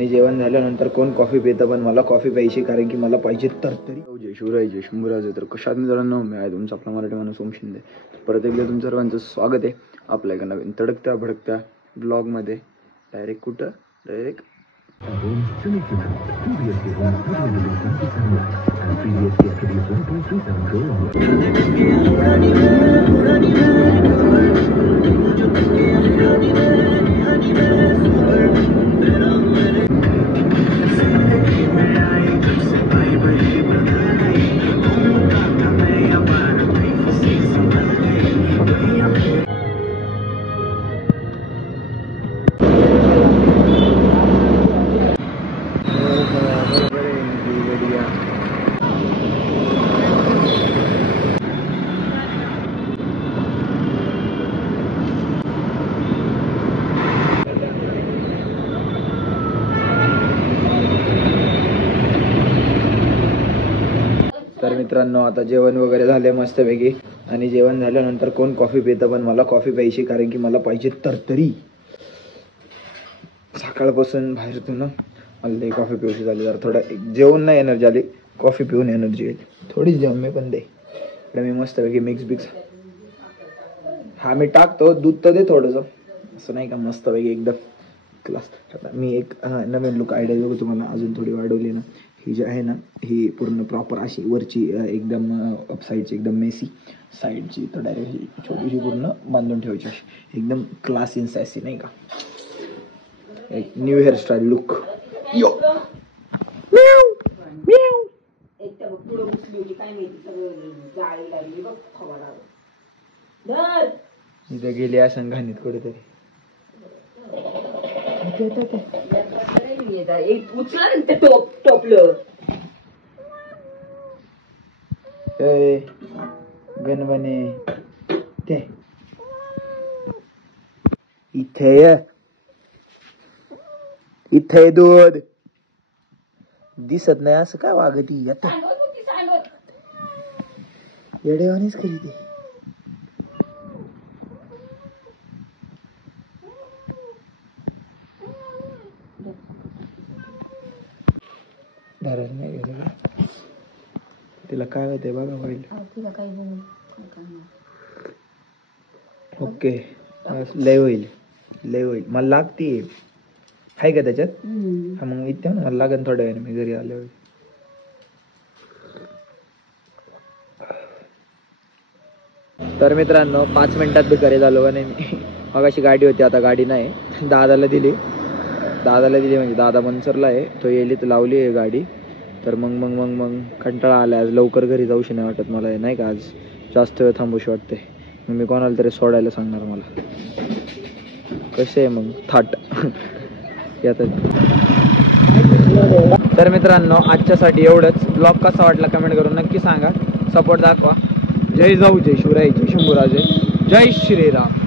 आणि जेवण झाल्यानंतर कोण कॉफी पितं, पण मला कॉफी प्यायची कारण की मला पाहिजे तरतरी. जय शिवराय, जय शंभूराज. तर कशात मित्रांनो, मी आहे तुमचा आपला मराठी माणूस ओम शिंदे. परत एकदा तुमचं सर्वांचं स्वागत आहे आपल्या एका नवीन तडकत्या भडकत्या ब्लॉगमध्ये. डायरेक्ट कुठं? डायरेक्ट तर मित्रांनो, आता जेवण वगैरे झाले मस्तपैकी. आणि जेवण झाल्यानंतर कोण कॉफी पितं, पण मला कॉफी प्यायची कारण की मला पाहिजे तरतरी. सकाळपासून बाहेर होतो ना, मला लई कॉफी पिऊशी झाली. जरा थोडं जेवण नाही एनर्जी आली, कॉफी पिऊन एनर्जी येईल. थोडीच जेवण मी पण दे. इकडे मी मस्तपैकी मिक्स हा मी टाकतो. दूध तर दे थोडंसं, असं नाही का, मस्तपैकी एकदम क्लास. मी एक नवीन लुक आयडिया देऊ तुम्हाला, अजून थोडी वाढवली ना. ही जी आहे ना, ही पूर्ण प्रॉपर अशी वरची एकदम अपसाईडची एकदम मेसी, साईडची तर डायरेक्ट ही छोटीशी पूर्ण बांधून ठेवायची अशी एकदम क्लास इन सॅसी, नाही का. एक न्यू हेअरस्टाईल लुक. यो इथे गेली असं घाणीत कुठेतरी. गणवणे ते इथे दूध दिसत नाही असं काय वागती आता येडेवानीच काही ते. धरायला नाही गेलं, तिला काय होते बघा होईल. ओके, लय होईल लय होईल. मला लागते आहे का त्याच्यात? हा मग इथे ना, मला लागेल थोड्या वेळाने मी घरी आल्यावर. तर मित्रांनो, 5 मिनिटात बी घरी झालो आणि मी मग अशी गाडी होती, आता गाडी नाही. दादाला दिली म्हणजे दादा मनसरला आहे, तो येईल तर लावली आहे गाडी. तर मग कंटाळा आला. आज लवकर घरी जाऊशी नाही वाटत मला, नाही का. आज जास्त वेळ थांबूशी वाटते. मग मी कोणाला तरी सोडायला सांगणार मला. कसे आहे मग थाट येतात. तर मित्रांनो, आजच्यासाठी एवढंच. ब्लॉग कसा वाटला कमेंट करून नक्की सांगा. सपोर्ट दाखवा. जय जाऊ, जय शिवराय, जय शंभूराजे, जय श्रीराम.